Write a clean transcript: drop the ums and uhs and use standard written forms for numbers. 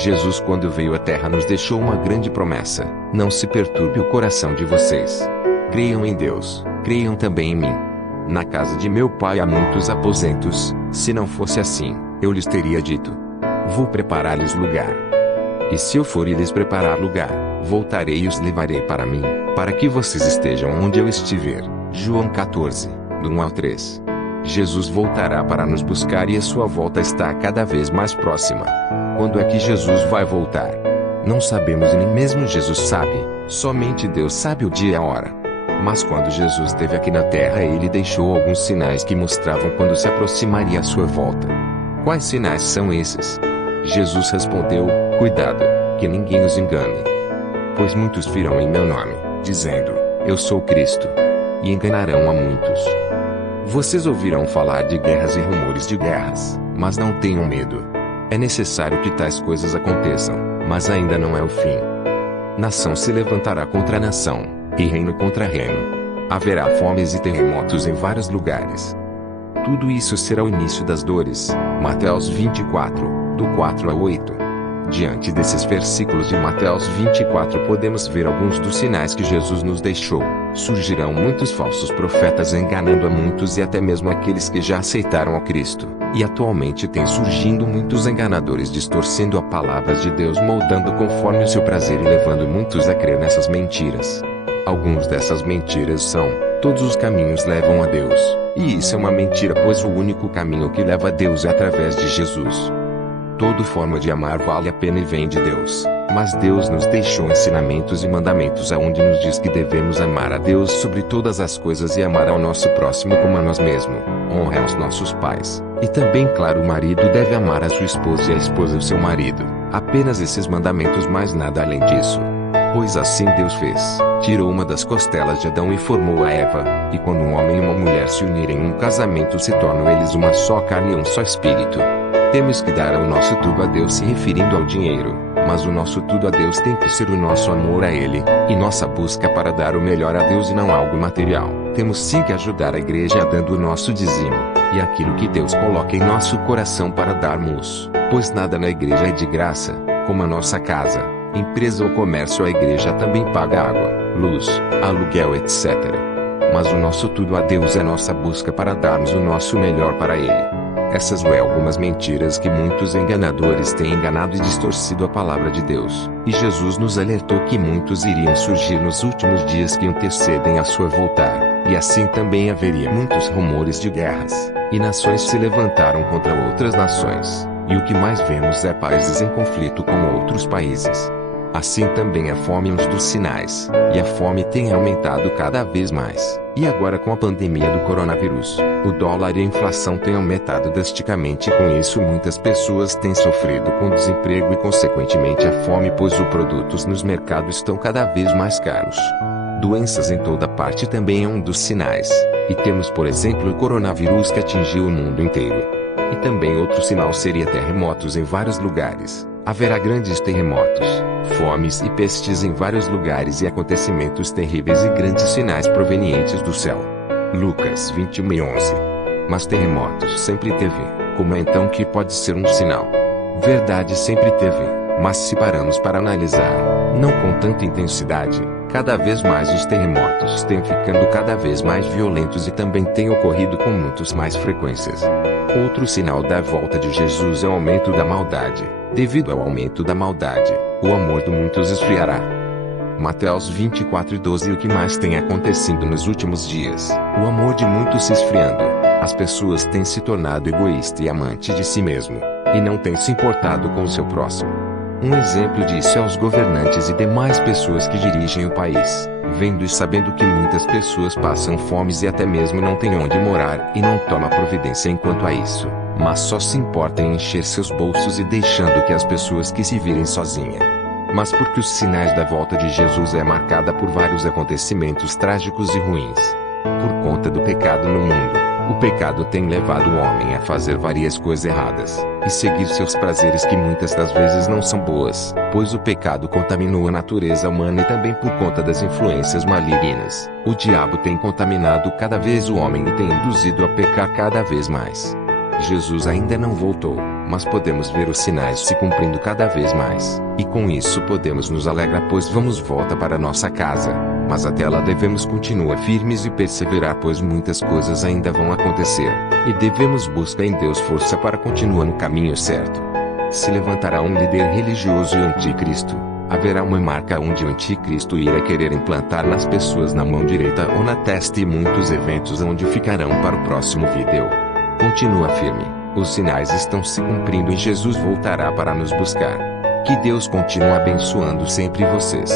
Jesus, quando veio à terra, nos deixou uma grande promessa: não se perturbe o coração de vocês. Creiam em Deus, creiam também em mim. Na casa de meu pai há muitos aposentos, se não fosse assim, eu lhes teria dito: vou preparar-lhes lugar. E se eu for e lhes preparar lugar, voltarei e os levarei para mim, para que vocês estejam onde eu estiver. João 14, do 1 ao 3. Jesus voltará para nos buscar e a sua volta está cada vez mais próxima. Quando é que Jesus vai voltar? Não sabemos e nem mesmo Jesus sabe, somente Deus sabe o dia e a hora. Mas quando Jesus esteve aqui na terra, ele deixou alguns sinais que mostravam quando se aproximaria a sua volta. Quais sinais são esses? Jesus respondeu: cuidado, que ninguém os engane. Pois muitos virão em meu nome, dizendo: eu sou Cristo. E enganarão a muitos. Vocês ouvirão falar de guerras e rumores de guerras, mas não tenham medo. É necessário que tais coisas aconteçam, mas ainda não é o fim. Nação se levantará contra nação, e reino contra reino. Haverá fomes e terremotos em vários lugares. Tudo isso será o início das dores. Mateus 24, do 4 a 8. Diante desses versículos de Mateus 24 podemos ver alguns dos sinais que Jesus nos deixou. Surgirão muitos falsos profetas enganando a muitos e até mesmo aqueles que já aceitaram a Cristo. E atualmente tem surgindo muitos enganadores distorcendo a palavra de Deus, moldando conforme o seu prazer e levando muitos a crer nessas mentiras. Algumas dessas mentiras são: todos os caminhos levam a Deus. E isso é uma mentira, pois o único caminho que leva a Deus é através de Jesus. Toda forma de amar vale a pena e vem de Deus, mas Deus nos deixou ensinamentos e mandamentos aonde nos diz que devemos amar a Deus sobre todas as coisas e amar ao nosso próximo como a nós mesmos. Honra aos nossos pais. E também, claro, o marido deve amar a sua esposa e a esposa o seu marido. Apenas esses mandamentos, mais nada além disso. Pois assim Deus fez: tirou uma das costelas de Adão e formou a Eva. E quando um homem e uma mulher se unirem em um casamento, se tornam eles uma só carne e um só espírito. Temos que dar o nosso tudo a Deus, se referindo ao dinheiro, mas o nosso tudo a Deus tem que ser o nosso amor a Ele, e nossa busca para dar o melhor a Deus e não algo material. Temos sim que ajudar a igreja dando o nosso dízimo, e aquilo que Deus coloca em nosso coração para darmos, pois nada na igreja é de graça, como a nossa casa, empresa ou comércio. A igreja também paga água, luz, aluguel, etc. Mas o nosso tudo a Deus é nossa busca para darmos o nosso melhor para Ele. Essas são algumas mentiras que muitos enganadores têm enganado e distorcido a palavra de Deus. E Jesus nos alertou que muitos iriam surgir nos últimos dias que antecedem a sua voltar. E assim também haveria muitos rumores de guerras, e nações se levantaram contra outras nações. E o que mais vemos é países em conflito com outros países. Assim também a fome é um dos sinais, e a fome tem aumentado cada vez mais. E agora, com a pandemia do coronavírus, o dólar e a inflação têm aumentado drasticamente. Com isso, muitas pessoas têm sofrido com desemprego e consequentemente a fome, pois os produtos nos mercados estão cada vez mais caros. Doenças em toda parte também é um dos sinais. E temos, por exemplo, o coronavírus que atingiu o mundo inteiro. E também outro sinal seria terremotos em vários lugares. Haverá grandes terremotos, fomes e pestes em vários lugares e acontecimentos terríveis e grandes sinais provenientes do céu. Lucas 21:11. Mas terremotos sempre teve, como é então que pode ser um sinal? Verdade, sempre teve, mas se paramos para analisar, não com tanta intensidade. Cada vez mais os terremotos têm ficando cada vez mais violentos e também têm ocorrido com muitas mais frequências. Outro sinal da volta de Jesus é o aumento da maldade. Devido ao aumento da maldade, o amor de muitos esfriará. Mateus 24:12. O que mais tem acontecido nos últimos dias? O amor de muitos se esfriando. As pessoas têm se tornado egoístas e amantes de si mesmo, e não têm se importado com o seu próximo. Um exemplo disso é os governantes e demais pessoas que dirigem o país, vendo e sabendo que muitas pessoas passam fomes e até mesmo não têm onde morar e não toma providência enquanto a isso, mas só se importa em encher seus bolsos e deixando que as pessoas que se virem sozinhas. Mas porque os sinais da volta de Jesus é marcada por vários acontecimentos trágicos e ruins. Por conta do pecado no mundo, o pecado tem levado o homem a fazer várias coisas erradas, e seguir seus prazeres que muitas das vezes não são boas, pois o pecado contaminou a natureza humana e também por conta das influências malignas, o diabo tem contaminado cada vez o homem e tem induzido a pecar cada vez mais. Jesus ainda não voltou, mas podemos ver os sinais se cumprindo cada vez mais, e com isso podemos nos alegrar pois vamos volta para nossa casa. Mas até lá devemos continuar firmes e perseverar pois muitas coisas ainda vão acontecer, e devemos buscar em Deus força para continuar no caminho certo. Se levantará um líder religioso e anticristo. Haverá uma marca onde o anticristo irá querer implantar nas pessoas na mão direita ou na testa e muitos eventos onde ficarão para o próximo vídeo. Continua firme, os sinais estão se cumprindo e Jesus voltará para nos buscar. Que Deus continue abençoando sempre vocês.